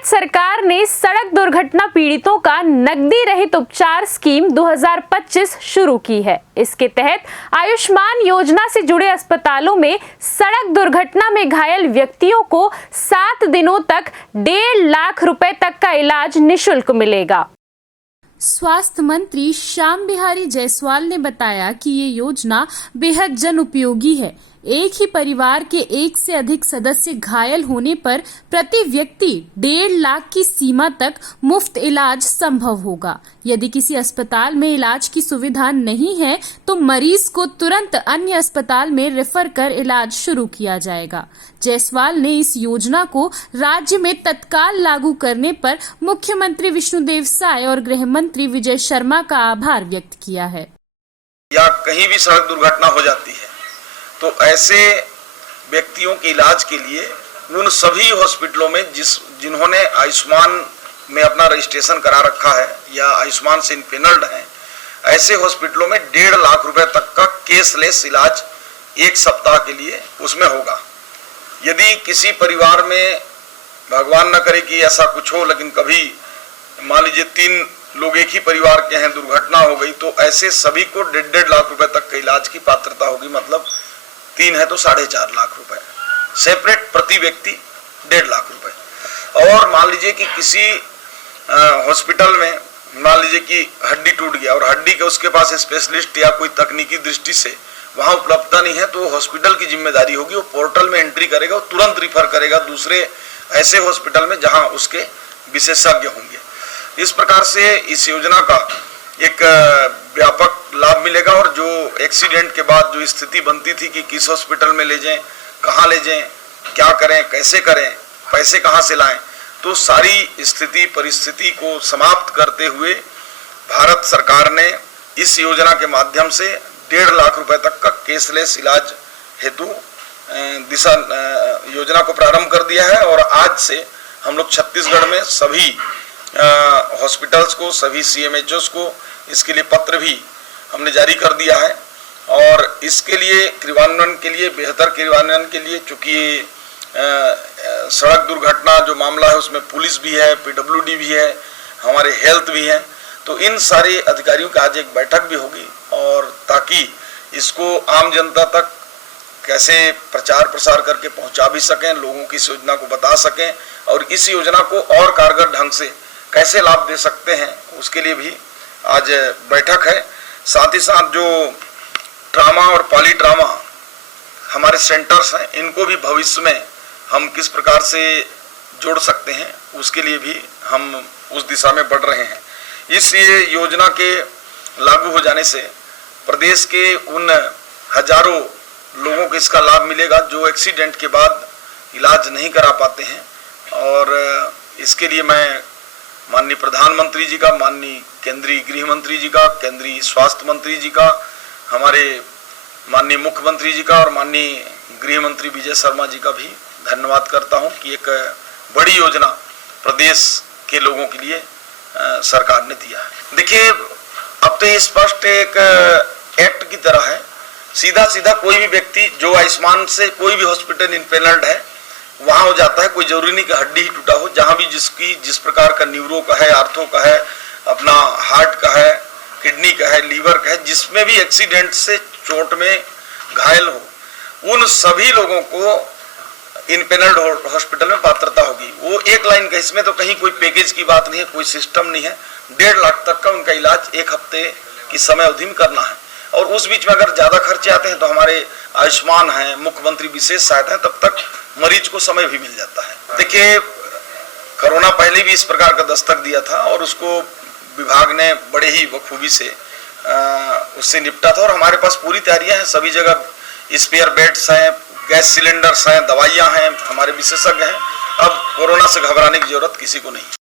भारत सरकार ने सड़क दुर्घटना पीड़ितों का नकदी रहित उपचार स्कीम 2025 शुरू की है। इसके तहत आयुष्मान योजना से जुड़े अस्पतालों में सड़क दुर्घटना में घायल व्यक्तियों को 7 दिनों तक 1.5 लाख रुपए तक का इलाज निःशुल्क मिलेगा। स्वास्थ्य मंत्री श्याम बिहारी जायसवाल ने बताया कि ये योजना बेहद जन उपयोगी है। एक ही परिवार के एक से अधिक सदस्य घायल होने पर प्रति व्यक्ति 1.5 लाख की सीमा तक मुफ्त इलाज संभव होगा। यदि किसी अस्पताल में इलाज की सुविधा नहीं है तो मरीज को तुरंत अन्य अस्पताल में रेफर कर इलाज शुरू किया जाएगा। जायसवाल ने इस योजना को राज्य में तत्काल लागू करने पर मुख्यमंत्री विष्णुदेव साय और गृह मंत्री विजय शर्मा का आभार व्यक्त किया है। या कहीं भी सड़क दुर्घटना हो जाती है तो ऐसे व्यक्तियों के इलाज के लिए उन सभी हॉस्पिटलों में जिन्होंने आयुष्मान में अपना रजिस्ट्रेशन करा रखा है या आयुष्मान से इनपेनल्ड हैं, ऐसे हॉस्पिटलों में 1.5 लाख रुपए तक का केसलेस इलाज 1 सप्ताह के लिए उसमें होगा। यदि किसी परिवार में भगवान न करे कि ऐसा कुछ हो, लेकिन कभी मान लीजिए 3 लोग एक ही परिवार के हैं, दुर्घटना हो गई, तो ऐसे सभी को 1.5 लाख रुपए तक के इलाज की पात्रता होगी। मतलब 3 है तो 4.5 लाख रुपए सेपरेट प्रति व्यक्ति 1.5 लाख रुपए। और मान लीजिए कि किसी हॉस्पिटल में मान लीजिए कि हड्डी टूट गया और हड्डी के उसके पास स्पेशलिस्ट या कोई तकनीकी दृष्टि से वहां उपलब्धता नहीं है, तो हॉस्पिटल की जिम्मेदारी होगी, वो पोर्टल में एंट्री करेगा, वो तुरंत रिफर करेगा दूसरे ऐसे हॉस्पिटल में जहां उसके विशेषज्ञ होंगे। इस प्रकार से इस योजना का एक व्यापक लाभ मिलेगा और जो एक्सीडेंट के बाद जो स्थिति बनती थी कि किस हॉस्पिटल में ले जाएं, कहां ले जाएं, क्या करें, कैसे करें, पैसे कहां से लाएं, तो सारी स्थिति परिस्थिति को समाप्त करते हुए भारत सरकार ने इस योजना के माध्यम से 1.5 लाख रुपए तक का केसलेस इलाज हेतु दिशा योजना को प्रारंभ कर दिया है। और आज से हम लोग छत्तीसगढ़ में सभी हॉस्पिटल्स को, सभी CMHOs को इसके लिए पत्र भी हमने जारी कर दिया है। और इसके लिए क्रियान्वयन के लिए, बेहतर क्रियान्वयन के लिए, चूंकि सड़क दुर्घटना जो मामला है उसमें पुलिस भी है, PWD भी है, हमारे हेल्थ भी है, तो इन सारे अधिकारियों की आज एक बैठक भी होगी और ताकि इसको आम जनता तक कैसे प्रचार प्रसार करके पहुंचा भी सकें, लोगों की इस योजना को बता सकें और इस योजना को और कारगर ढंग से कैसे लाभ दे सकते हैं, उसके लिए भी आज बैठक है। साथ ही साथ जो ट्रामा और पॉली ट्रामा हमारे सेंटर्स हैं, इनको भी भविष्य में हम किस प्रकार से जोड़ सकते हैं, उसके लिए भी हम उस दिशा में बढ़ रहे हैं। इस योजना के लागू हो जाने से प्रदेश के उन हजारों लोगों को इसका लाभ मिलेगा जो एक्सीडेंट के बाद इलाज नहीं करा पाते हैं। और इसके लिए मैं माननीय प्रधानमंत्री जी का, माननीय केंद्रीय गृह मंत्री जी का, केंद्रीय स्वास्थ्य मंत्री जी का, हमारे माननीय मुख्यमंत्री जी का और माननीय गृह मंत्री विजय शर्मा जी का भी धन्यवाद करता हूं कि एक बड़ी योजना प्रदेश के लोगों के लिए सरकार ने दिया है। देखिए, अब तो ये स्पष्ट एक एक्ट की तरह है, सीधा सीधा कोई भी व्यक्ति जो आयुष्मान से कोई भी हॉस्पिटल इनपेनल्ड है वहां हो जाता है। कोई जरूरी नहीं कि हड्डी ही टूटा हो, जहां भी जिसकी जिस प्रकार का न्यूरो का है, आर्थो का है, अपना हार्ट का है, किडनी का है, लीवर का है, जिसमें भी एक्सीडेंट से चोट में घायल हो, उन सभी लोगों को इनपेनल्ड हॉस्पिटल में पात्रता होगी। वो एक लाइन का, इसमें तो कहीं कोई पैकेज की बात नहीं है, कोई सिस्टम नहीं है। 1.5 लाख तक का उनका इलाज 1 हफ्ते की समय अवधि में करना है। और उस बीच में अगर ज्यादा खर्चे आते हैं तो हमारे आयुष्मान है, मुख्यमंत्री विशेष सहायता है, तब तक मरीज को समय भी मिल जाता है। देखिए, कोरोना पहले भी इस प्रकार का दस्तक दिया था और उसको विभाग ने बड़े ही बखूबी से उससे निपटा था और हमारे पास पूरी तैयारियां हैं। सभी जगह स्पेयर बेड्स हैं, गैस सिलेंडर्स हैं, दवाइयां हैं, हमारे विशेषज्ञ हैं। अब कोरोना से घबराने की जरूरत किसी को नहीं।